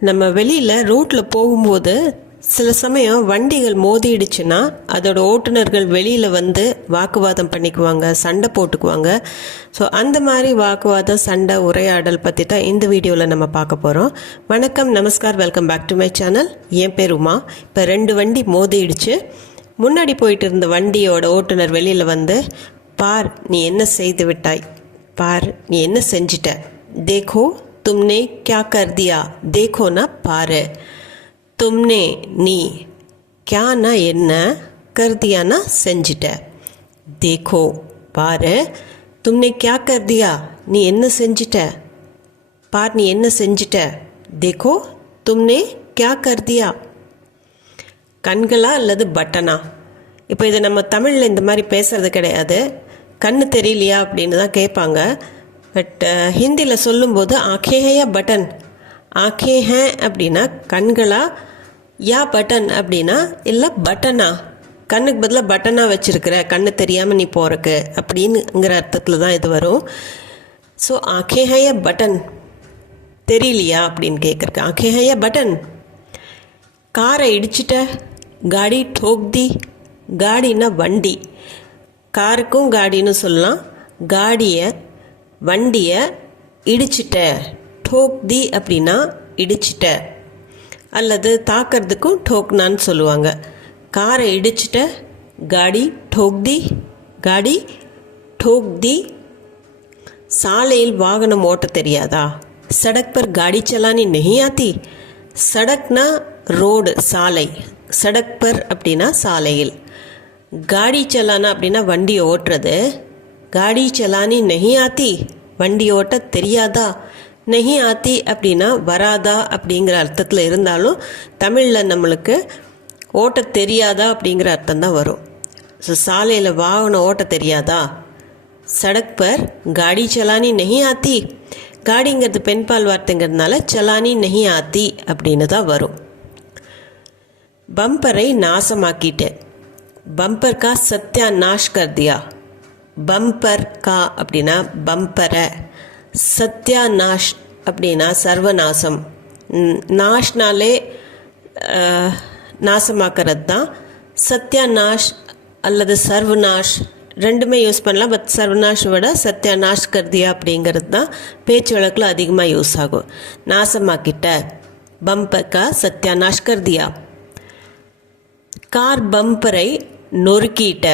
நம்ம வெளியில் ரோட்டில் போகும்போது சில சமயம் வண்டிகள் மோதிடுச்சுன்னா அதோட ஓட்டுநர்கள் வெளியில் வந்து வாக்குவாதம் பண்ணிக்குவாங்க, சண்டை போட்டுக்குவாங்க. ஸோ அந்த மாதிரி வாக்குவாதம், சண்டை, உரையாடல் பற்றி தான் இந்த வீடியோவில் நம்ம பார்க்க போகிறோம். வணக்கம், நமஸ்கார், welcome back to my channel. என் பேர் உமா. இப்போ 2 வண்டி மோதிடுச்சு. முன்னாடி போயிட்டு இருந்த வண்டியோட ஓட்டுநர் வெளியில் வந்து, பார் நீ என்ன செய்து விட்டாய், பார் நீ என்ன செஞ்சிட்ட, தேக்கோ तुमने क्या कर दिया, देखो ना பாரு, तुमने நீ, क्या ना என்ன, कर दिया ना செஞ்சிட்ட, देखो பாரு, तुमने क्या कर दिया நீ என்ன செஞ்சிட்ட, பார் நீ என்ன செஞ்சிட்ட, देखो तुमने क्या कर दिया. கண்களா அல்லது பட்டனா? இப்போ இதை நம்ம தமிழில் இந்த மாதிரி பேசுறது கிடையாது. கண்ணு தெரியலையா அப்படின்னு தான் கேட்பாங்க. பட் ஹிந்தியில் சொல்லும்போது ஆக்கே ஹே யா பட்டன், ஆக்கே ஹே அப்படின்னா கண்களா, யா பட்டன் அப்படின்னா இல்லை பட்டனா, கண்ணுக்கு பதிலாக பட்டனாக வச்சுருக்கிற, கண்ணு தெரியாமல் நீ போகிறக்கு அப்படின்னுங்கிற அர்த்தத்தில் தான் இது வரும். ஸோ ஆக்கே ஹே யா பட்டன், தெரியலையா அப்படின்னு கேட்குறக்கு ஆக்கே ஹே யா பட்டன். காரை இடிச்சிட்ட, காடி ठोक दी, காடின்னா வண்டி, காருக்கும் காடின்னு சொல்லலாம். காடியை, வண்டியை இடிச்சிட்ட, ठोक दी அப்படின்னா இடிச்சிட்ட, அல்லது தாக்கிறதுக்கும் ठोकनाன்னு சொல்லுவாங்க. காரை இடிச்சிட்ட, காடி ठोक दी, காடி ठोक दी. சாலையில் வாகனம் ஓட்ட தெரியாதா, सड़क पर गाड़ी चलानी नहीं आती. सड़कना ரோடு, சாலை, सड़क पर அப்படின்னா சாலையில். காடி சலானா அப்படின்னா வண்டி ஓட்டுறது. காடி சலானி நஹி ஆத்தி, வண்டி ஓட்ட தெரியாதா. நஹி ஆத்தி அப்படின்னா வராதா அப்படிங்கிற அர்த்தத்தில் இருந்தாலும் தமிழில் நம்மளுக்கு ஓட்ட தெரியாதா அப்படிங்கிற அர்த்தம் தான் வரும். ஸோ சாலையில் வாகனம் ஓட்ட தெரியாதா, சடக் பர் காடி சலானி நஹி ஆத்தி. காடிங்கிறது பெண்பால் வார்த்தைங்கிறதுனால சலானி நஹி ஆத்தி அப்படின்னு தான் வரும். பம்பரை நாசமாக்கிட்டு, பம்பர் கா சத்யாநாஷ் கர் தியா. பம்பர் கா அப்படின்னா பம்பரை, சத்யாநாஷ் அப்படின்னா சர்வநாசம். நாஷ்னாலே நாசமாக்கிறது தான். சத்யாநாஷ் அல்லது சர்வநாஷ் ரெண்டுமே யூஸ் பண்ணலாம். பட் சர்வநாஷ் விட சத்யாநாஷ் கர்தியா அப்படிங்கிறது தான் பேச்சு வழக்கில் அதிகமாக யூஸ் ஆகும். நாசமாக்கிட்ட, பம்பர் கா சத்யாநாஷ் கர்தியா. கார் பம்பரை நொறுக்கிட்ட,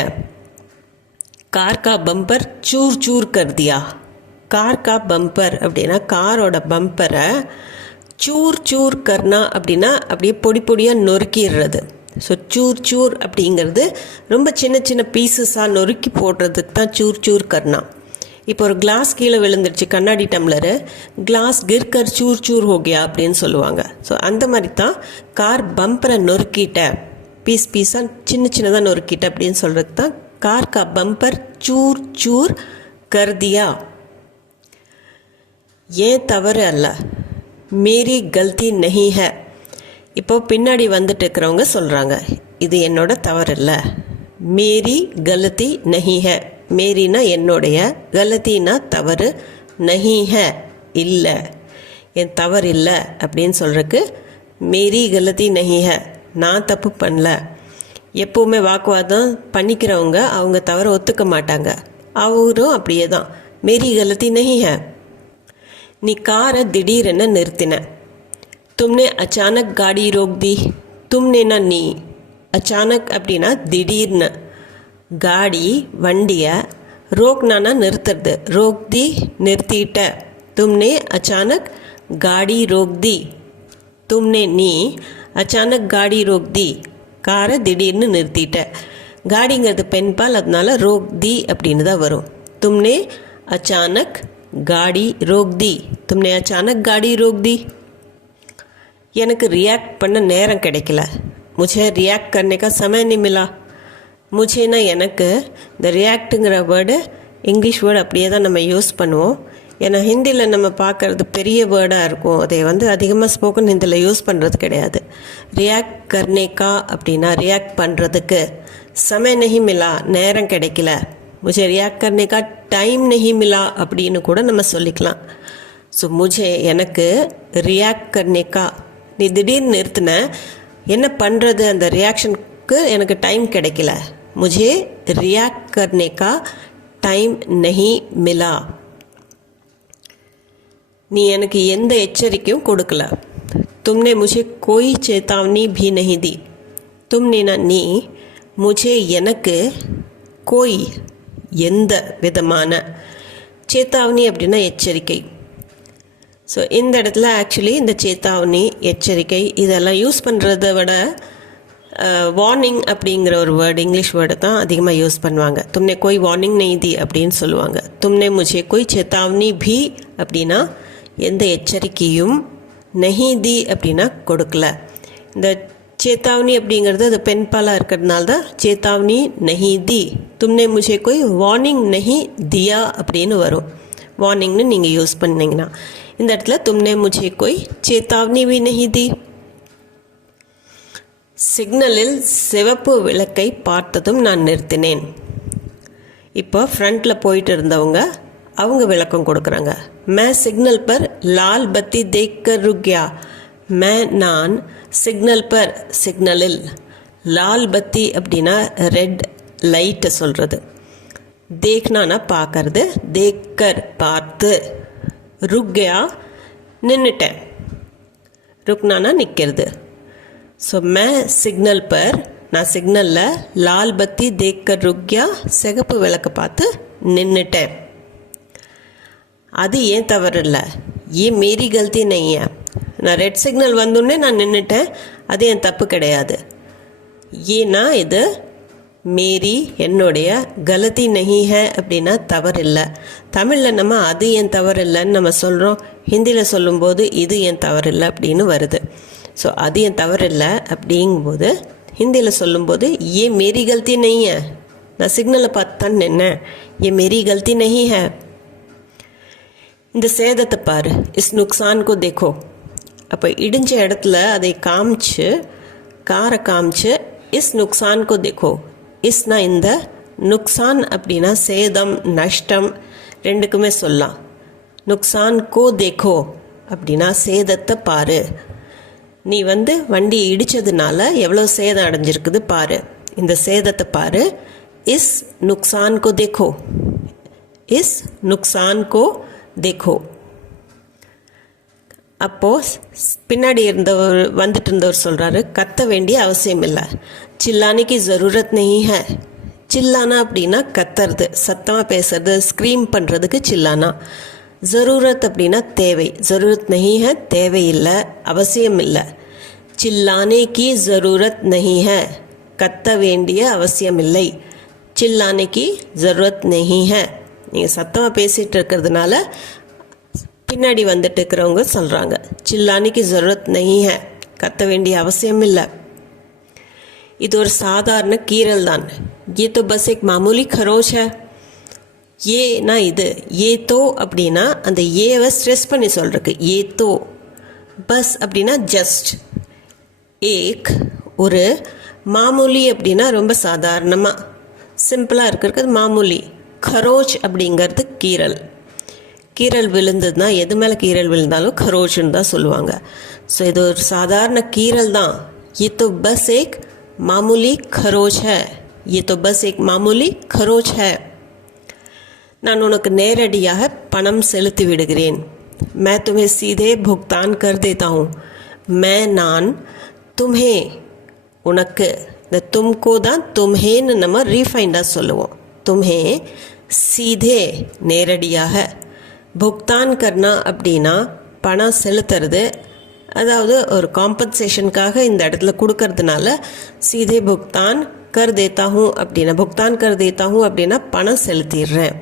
कार का बम्पर चूर चूर कर दिया. कार का बम्पर அப்படின்னா காரோட பம்பரை, சூர் சூர் கர்னா அப்படின்னா அப்படியே பொடி பொடியாக நொறுக்கிடுறது. ஸோ சூர் சூர் அப்படிங்கிறது ரொம்ப சின்ன சின்ன பீசஸாக நொறுக்கி போடுறதுக்கு தான் சூர் சூர் கர்னா. இப்போ ஒரு கிளாஸ் கீழே விழுந்துருச்சு, கண்ணாடி டம்ளரு, கிளாஸ் கிர்கர் சூர் சூர் ஹோகியா அப்படின்னு சொல்லுவாங்க. ஸோ அந்த மாதிரி தான் கார் பம்பரை நொறுக்கிட்ட, பீஸ் பீஸாக சின்ன சின்னதாக நொறுக்கிட்ட அப்படின்னு சொல்கிறது தான் कार का बम्पर चूर चूर कर दिया. ये தவறு அல்ல, मेरी गलती नहीं है. இப்போ பின்னாடி வந்துட்டு இருக்கிறவங்க சொல்கிறாங்க, இது என்னோட தவறு இல்லை. மேரி கலத்தி நஹி ஹே, மேரினா என்னுடைய, கலத்தினா தவறு, நஹி ஹே இல்லை, என் தவறு இல்லை அப்படின்னு சொல்கிறதுக்கு மேரி கலத்தி நஹி ஹே, நான் தப்பு பண்ணல. எப்போவுமே வாக்குவாதம் பண்ணிக்கிறவங்க அவங்க தவற ஒத்துக்க மாட்டாங்க. அவரும் அப்படியே தான், மேரி கலத்தி நஹி ஹே. நீ காரை திடீரென நிறுத்தின, தும்னே அச்சானக் காடி ரோக் தி. தும்னேனா நீ, அச்சானக் அப்படின்னா திடீர்னு, காடி வண்டியை, ரோக்னானா நிறுத்துறது, ரோக் தி நிறுத்திட்ட. தும்னே அச்சானக் காடி ரோக் தி, தும்னே நீ, அச்சானக் காடி ரோக் தி, காரை திடீர்னு நிறுத்திட்ட. காடிங்கிறது பெண்பால், அதனால ரோக் தி அப்படின்னு தான் வரும். தும்னே அச்சானக் காடி ரோக் தி, தும்னே அச்சானக் காடி ரோக் தி. எனக்கு ரியாக்ட் பண்ண நேரம் கிடைக்கல, முझे ரியாக்ட் करने का समय नहीं मिला. முझேனா எனக்கு, இந்த ரியாக்ட்டுங்கிற வேர்டு இங்கிலீஷ் வேர்டு அப்படியே தான் நம்ம யூஸ் பண்ணுவோம். ஏன்னா ஹிந்தியில் நம்ம பார்க்குறது பெரிய வேர்டாக இருக்கும், அதை வந்து அதிகமாக ஸ்போக்கன் ஹிந்தியில் யூஸ் பண்ணுறது கிடையாது. ரியாக்ட் கர்னேக்கா அப்படின்னா ரியாக்ட் பண்ணுறதுக்கு, சமய நஹி மிலா நேரம் கிடைக்கல, முझे ரியாக்ட் கர்னேக்கா டைம் நஹி மிலா அப்படின்னு கூட நம்ம சொல்லிக்கலாம். ஸோ முझे எனக்கு ரியாக்ட் கர்னேக்கா நீ திடீர்னு நிறுத்தின, என்ன பண்ணுறது, அந்த ரியாக்ஷனுக்கு எனக்கு டைம் கிடைக்கல. मुझे रिएक्ट करने का टाइम नहीं मिला. நீ எனக்கு எந்த எச்சரிக்கையும் கொடுக்கல. तुमने मुझे कोई चेतावनी भी नहीं दी. तुमने ना நீ, मुझे எனக்கு, कोई எந்த விதமான, சேத்தாவணி அப்படின்னா எச்சரிக்கை. ஸோ இந்த இடத்துல ஆக்சுவலி இந்த சேத்தாவணி, எச்சரிக்கை இதெல்லாம் யூஸ் பண்ணுறத விட வார்னிங் அப்படிங்கிற ஒரு வேர்டு, இங்கிலீஷ் வேர்டு தான் அதிகமாக யூஸ் பண்ணுவாங்க. தும்னே கோய் வார்னிங் நெய் தி அப்படின்னு சொல்லுவாங்க. தும்னே முझे कोई चेतावनी भी அப்படின்னா எந்த எச்சரிக்கையும், நஹி தி அப்படின்னா கொடுக்கல. இந்த சேத்தாவணி அப்படிங்கிறது அது பெண்பாலாக இருக்கிறதுனால தான் சேத்தாவணி நஹி தி. தும்னே मुझे कोई வார்னிங் நஹி தியா அப்படின்னு வரும். வார்னிங்னு நீங்கள் யூஸ் பண்ணிங்கன்னா. இந்த இடத்துல தும்னே मुझे कोई चेतावनी भी नहीं दी. சிக்னலில் சிவப்பு விளக்கை பார்த்ததும் நான் நிறுத்தினேன். இப்போ ஃப்ரண்ட்டில் போயிட்டு இருந்தவங்க அவங்க விளக்கம் கொடுக்குறாங்க. மே சிக்னல் பர் லால் பத்தி தேக்கர் ருக் கயா. மே நான், சிக்னல் பர் சிக்னலில், லால் பத்தி அப்படின்னா ரெட் லைட்டை சொல்கிறது, தேக்னானா பார்க்கறது, தேக்கர் பார்த்து, ருக் கயா நின்றுட்டேன், ருக்னானா நிற்கிறது. ஸோ மே சிக்னல் பர், நான் சிக்னலில் லால் பத்தி தேக்கர் ருக் கயா, சிகப்பு விளக்க பார்த்து நின்றுட்டேன். அது ஏன் தவறு இல்லை, ஏ மேரி கல்தி நெய்ய. நான் ரெட் சிக்னல் வந்தோடனே நான் நின்றுட்டேன், அது என் தப்பு கிடையாது. ஏன்னா இது மேரி என்னுடைய கலத்தி நஹி ஹே அப்படின்னா தவறு இல்லை. தமிழில் நம்ம அது என் தவறு இல்லைன்னு நம்ம சொல்கிறோம், ஹிந்தியில் சொல்லும்போது இது என் தவறு இல்லை அப்படின்னு வருது. ஸோ அது என் தவறு இல்லை அப்படிங்கும்போது ஹிந்தியில் சொல்லும்போது ஏ மேரி கல்தி நெய் ஹே, நான் சிக்னலை பார்த்து தான் நின்னேன், ஏ மேரி கல்தி நஹி ஹே. இந்த சேதத்தை பாரு, இஸ் நுக்சான்கோ தேக்கோ. அப்போ இடிஞ்ச இடத்துல அதை காமிச்சு, காரை காமிச்சு, இஸ் நுக்சான்கோ தேக்கோ. இஸ்னா இந்த, நுக்சான் அப்படின்னா சேதம், நஷ்டம் ரெண்டுக்குமே சொல்லலாம். நுக்சான் கோ தேக்கோ அப்படின்னா சேதத்தை பாரு. நீ வண்டியை இடித்ததுனால எவ்வளோ சேதம் அடைஞ்சிருக்குது பாரு, இந்த சேதத்தை பாரு. இஸ் நுக்சான் கோ தேக்கோ, இஸ் நுக்சான் கோ தேக்கோ. அப்போது பின்னாடி வந்துட்டு இருந்தவர் சொல்கிறாரு, கத்த வேண்டிய அவசியம் இல்லை. சில்லானிக்கு ஜரூரத் நஹி ஹை. சில்லானா அப்படின்னா கத்துறது, சத்தமாக பேசுறது, ஸ்க்ரீம் பண்ணுறதுக்கு சில்லானா. ஜரூரத் அப்படின்னா தேவை, ஜரூரத் நஹி ஹை தேவையில்லை, அவசியம் இல்லை. சில்லானே கி ஜரூரத் நஹி ஹை, கத்த வேண்டிய அவசியம் இல்லை. சில்லானே கி ஜரூரத் நஹி ஹை, நீங்கள் சத்தமாக பேசிகிட்டு இருக்கிறதுனால பின்னாடி வந்துட்டு இருக்கிறவங்க சொல்கிறாங்க, சில்லானே கி ஜரூரத் நஹி ஹை, கத்த வேண்டிய அவசியம் இல்லை. இது ஒரு சாதாரண கீறல் தான். ये तो बस एक मामूली खरोच है. ஏனா இது, ஏதோ அப்படின்னா அந்த ஏவை ஸ்ட்ரெஸ் பண்ணி சொல்கிறதுக்கு, ஏதோ. பஸ் அப்படின்னா ஜஸ்ட், ஏக் ஒரு, மாமூலி அப்படின்னா ரொம்ப சாதாரணமாக சிம்பிளாக இருக்கிறது மாமூலி. खरोच அப்படிங்கிறது கீறல். கீறல் விழுந்ததுன்னா, எது மேலே கீறல் விழுந்தாலும் खरोचன்னு தான் சொல்லுவாங்க. ஸோ இது ஒரு சாதாரண கீறல் தான். ये तो बस एक मामूली खरोच है. ये तो बस एक मामूली खरोच है. நான் உனக்கு நேரடியாக பணம் செலுத்தி விடுகிறேன். मैं तुम्हें सीधे भुगतान कर देता हूँ. मैं நான், तुम्हें உனக்கு, இந்த तुमको தான் तुम्हेன்னு நம்ம ரீஃபைண்டாக சொல்லுவோம். तुम्हें सीधे நேரடியாக, புக்தான் கர்னா அப்படின்னா பணம் செலுத்துறது, அதாவது ஒரு காம்பன்சேஷனுக்காக இந்த இடத்துல கொடுக்கறதுனால சீதே புக்தான் கர் தேத்தா ஹூ அப்படின்னா, புக்தான் கர் தேத்தா ஹூ அப்படின்னா பணம் செலுத்திடுறேன்.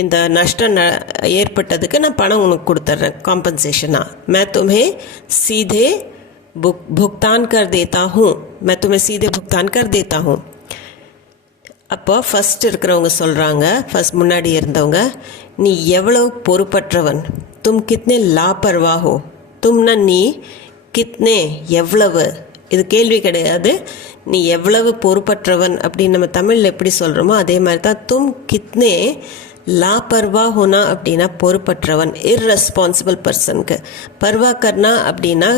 இந்த நஷ்டம் ஏற்பட்டதுக்கு நான் பணம் உனக்கு கொடுத்துட்றேன் காம்பன்சேஷனாக. मैं तुम्हें सीधे भुगतान कर देता हूँ. मैं तुम्हें सीधे भुगतान कर देता हूँ. அப்போ ஃபஸ்ட் இருக்கிறவங்க சொல்கிறாங்க, ஃபஸ்ட் முன்னாடி இருந்தவங்க, நீ எவ்வளோ பொறுப்பற்றவன். தும் கித்னே லாபர்வா ஹோ. தும்னா நீ, கித்னே எவ்வளவு, இது கேள்வி கிடையாது. நீ எவ்வளவு பொறுப்பற்றவன் அப்படின்னு நம்ம தமிழில் எப்படி சொல்கிறோமோ அதே மாதிரி தான். தும் கித்னே லாபர்வா ஹோனா அப்படின்னா பொறுப்பற்றவன், இர்ரெஸ்பான்சிபிள் பர்சனுக்கு. பர்வா கர்னா அப்படின்னா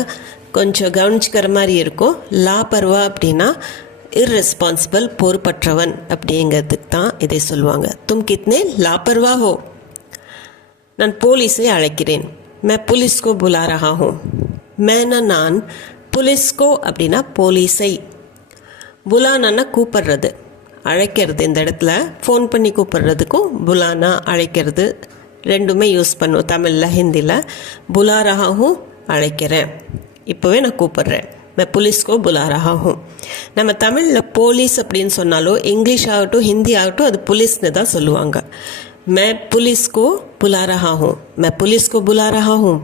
கொஞ்சம் கவனிச்சுக்கிற மாதிரி இருக்கும். லாபர்வா அப்படின்னா இர்ரெஸ்பான்சிபிள், பொறுப்பற்றவன் அப்படிங்கிறதுக்கு தான் இதை சொல்லுவாங்க. தும் கித்னே லாபர்வா ஹோ. நான் போலீஸை அழைக்கிறேன். மே புலிஸ்கோ புலா ரஹா ஹூம். மேனா நான், புலிஸ்கோ அப்படின்னா போலீஸை, புலானா கூப்பிடுறது, அழைக்கிறது. இந்த இடத்துல ஃபோன் பண்ணி கூப்பிடுறதுக்கும் புலானா அழைக்கிறது ரெண்டுமே யூஸ் பண்ணுவோம் தமிழில். ஹிந்தியில் புலா ரஹா ஹூம் அழைக்கிறேன், இப்போவே நான் கூப்பிடுறேன். மே புலிஸ்கோ புலா ரஹா ஹூம். நம்ம தமிழில் போலீஸ் அப்படின்னு சொன்னாலும் இங்கிலீஷ் ஆகட்டும் ஹிந்தி ஆகட்டும் அது புலிஸ்னு தான் சொல்லுவாங்க. மே புலிஸ்கோ புலா ரஹா ஹூம், மே புலிஸ்கோ புலா ரஹா ஹூம்.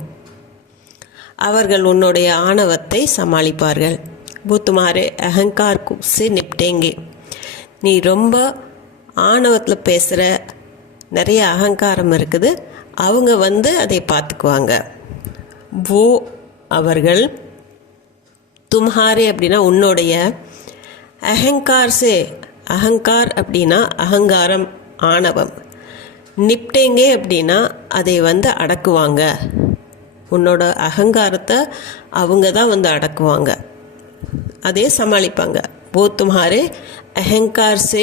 அவர்கள் உன்னுடைய ஆணவத்தை சமாளிப்பார்கள். वो तुम्हारे अहंकार से निपटेंगे. நீ ரொம்ப ஆணவத்தில் பேசுகிற, நிறைய அகங்காரம் இருக்குது, அவங்க அதை பார்த்துக்குவாங்க. वो அவர்கள், தும்ஹாரே அப்படின்னா உன்னுடைய, அஹங்கார் சே, அகங்கார் அப்படின்னா அகங்காரம், ஆணவம், நிப்டேங்கே அப்படின்னா அதை அடக்குவாங்க. உன்னோட அகங்காரத்தை அவங்க தான் அடக்குவாங்க, அதே சமாளிப்பாங்க. वो तुम्हारे अहंकार से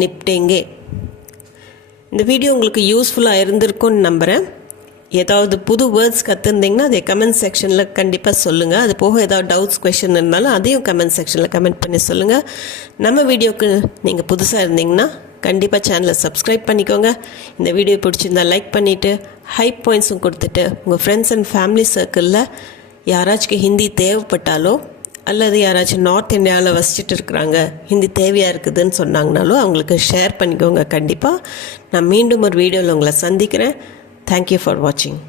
निपटेंगे. இந்த வீடியோ உங்களுக்கு யூஸ்ஃபுல்லாக இருந்திருக்கும்னு நம்புகிறேன். ஏதாவது புது வேர்ட்ஸ் கற்றுருந்தீங்கன்னா அதை கமெண்ட் செக்ஷனில் கண்டிப்பாக சொல்லுங்கள். அது போக ஏதாவது டவுட்ஸ் கொஷின் இருந்தாலும் அதையும் கமெண்ட் செக்ஷனில் கமெண்ட் பண்ணி சொல்லுங்கள். நம்ம வீடியோவுக்கு நீங்கள் புதுசாக இருந்தீங்கன்னா கண்டிப்பாக சேனலை சப்ஸ்கிரைப் பண்ணிக்கோங்க. இந்த வீடியோ பிடிச்சிருந்தா லைக் பண்ணிவிட்டு ஹை பாயிண்ட்ஸும் கொடுத்துட்டு உங்கள் ஃப்ரெண்ட்ஸ் அண்ட் ஃபேமிலி சர்க்கிளில் யாராச்சும் ஹிந்தி தேவைப்பட்டாலோ அல்லது யாராச்சும் நார்த் இந்தியாவில் வசிச்சுட்டு இருக்கிறாங்க, ஹிந்தி தேவையாக இருக்குதுன்னு சொன்னாங்கனாலும் அவங்களுக்கு ஷேர் பண்ணிக்கோங்க. கண்டிப்பாக நான் மீண்டும் ஒரு வீடியோவில் உங்களை சந்திக்கிறேன். தேங்க்யூ ஃபார் வாட்சிங்.